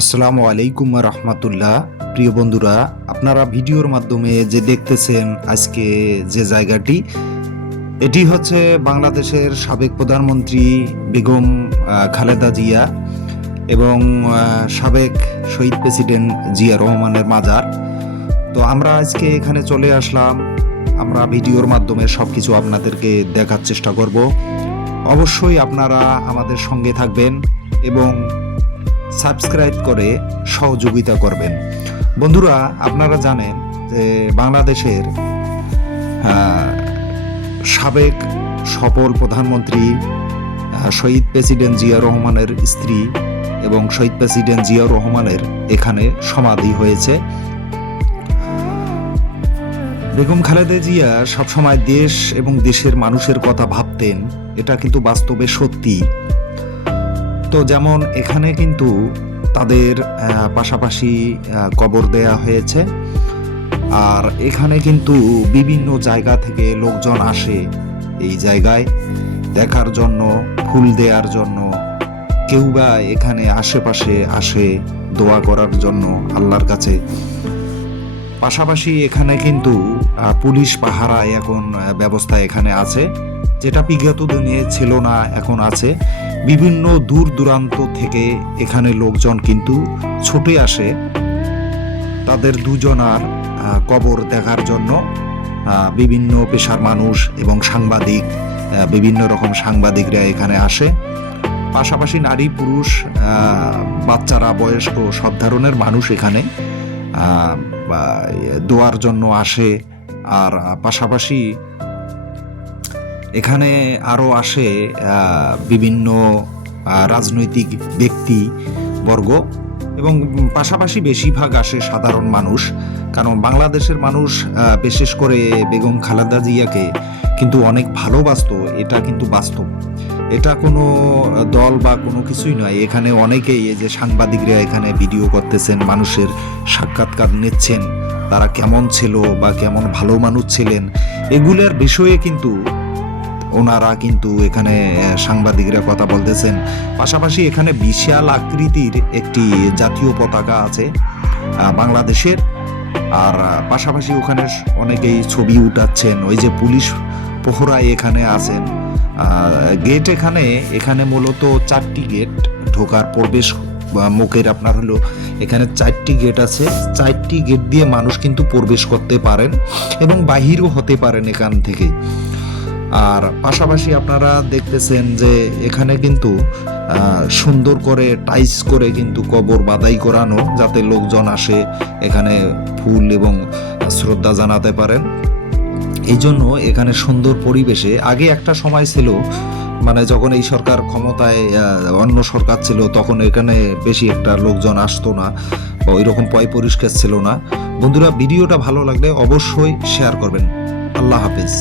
আসসালামু আলাইকুম রহমতুল্লাহ। প্রিয় বন্ধুরা, আপনারা ভিডিওর মাধ্যমে যে দেখতেছেন আজকে যে জায়গাটি, এটি হচ্ছে বাংলাদেশের সাবেক প্রধানমন্ত্রী বেগম খালেদা জিয়া এবং সাবেক শহীদ প্রেসিডেন্ট জিয়া রহমানের মাজার। তো আমরা আজকে এখানে চলে আসলাম। আমরা ভিডিওর মাধ্যমে সবকিছু আপনাদেরকে দেখার চেষ্টা করব। অবশ্যই আপনারা আমাদের সঙ্গে থাকবেন এবং সাবস্ক্রাইব করে সহযোগিতা করবেন। বন্ধুরা, আপনারা জানেন যে বাংলাদেশের সাবেক সফল প্রধানমন্ত্রী শহীদ প্রেসিডেন্ট জিয়া রহমানের স্ত্রী এবং শহীদ প্রেসিডেন্ট জিয়া রহমানের এখানে সমাধি হয়েছে। বেগম খালেদা জিয়া সবসময় দেশ এবং দেশের মানুষের কথা ভাবতেন, এটা কিন্তু বাস্তবে সত্যি। তো যেমন এখানে কিন্তু তাদের পাশাপাশি কবর দেয়া হয়েছে, আর এখানে কিন্তু বিভিন্ন জায়গা থেকে লোকজন আসে এই জায়গায় দেখার জন্য, ফুল দেওয়ার জন্য। কেউ বা এখানে আশেপাশে আসে দোয়া করার জন্য আল্লাহর কাছে। পাশাপাশি এখানে কিন্তু পুলিশ পাহারা এখন ব্যবস্থা এখানে আছে, যেটা বিগত দিনে ছিল না, এখন আছে। বিভিন্ন দূর দূরান্ত থেকে এখানে লোকজন কিন্তু ছুটে আসে তাদের দুজনার কবর দেখার জন্য। বিভিন্ন পেশার মানুষ এবং সাংবাদিক, বিভিন্ন রকম সাংবাদিকরা এখানে আসে। পাশাপাশি নারী পুরুষ, বাচ্চারা, বয়স্ক সব ধরনের মানুষ এখানে দোয়ার জন্য আসে। আর পাশাপাশি এখানে আরও আসে বিভিন্ন রাজনৈতিক ব্যক্তিবর্গ, এবং পাশাপাশি বেশিরভাগ আসে সাধারণ মানুষ। কারণ বাংলাদেশের মানুষ বিশেষ করে বেগম খালেদা জিয়াকে কিন্তু অনেক ভালোবাসতো, এটা কিন্তু বাস্তব। এটা কোনো দল বা কোনো কিছুই নয়। এখানে অনেকেই, এই যে সাংবাদিকরা এখানে ভিডিও করতেছেন, মানুষের সাক্ষাৎকার নিচ্ছেন, তারা কেমন ছিল বা কেমন ভালো মানুষ ছিলেন, এগুলোর বিষয়ে কিন্তু ওনারা কিন্তু এখানে সাংবাদিকরা কথা বলতেছেন। পাশাপাশি এখানে বিশাল আকৃতির একটি জাতীয় পতাকা আছে বাংলাদেশের। আর পাশাপাশি ওখানে অনেকেই ছবি উঠাচ্ছেন। ওই যে পুলিশ প্রহরায় এখানে আছেন। গেট এখানে মূলত 4টি গেট ঢোকার প্রবেশ মুখের আপনার হলো এখানে 4টি গেট আছে। 4টি গেট দিয়ে মানুষ কিন্তু প্রবেশ করতে পারেন এবং বাহিরও হতে পারেন এখান থেকে। আর পাশাপাশি আপনারা দেখতেছেন যে এখানে কিন্তু সুন্দর করে টাইস করে কিন্তু কবর বাধাই করানো, যাতে লোকজন আসে এখানে ফুল এবং শ্রদ্ধা জানাতে পারেন। এই জন্য এখানে সুন্দর পরিবেশে, আগে একটা সময় ছিল মানে যখন এই সরকার ক্ষমতায়, অন্য সরকার ছিল, তখন এখানে বেশি একটা লোকজন আসতো না বা ওই রকম পরিষ্কার ছিল না। বন্ধুরা, ভিডিওটা ভালো লাগলে অবশ্যই শেয়ার করবেন। আল্লাহ হাফেজ।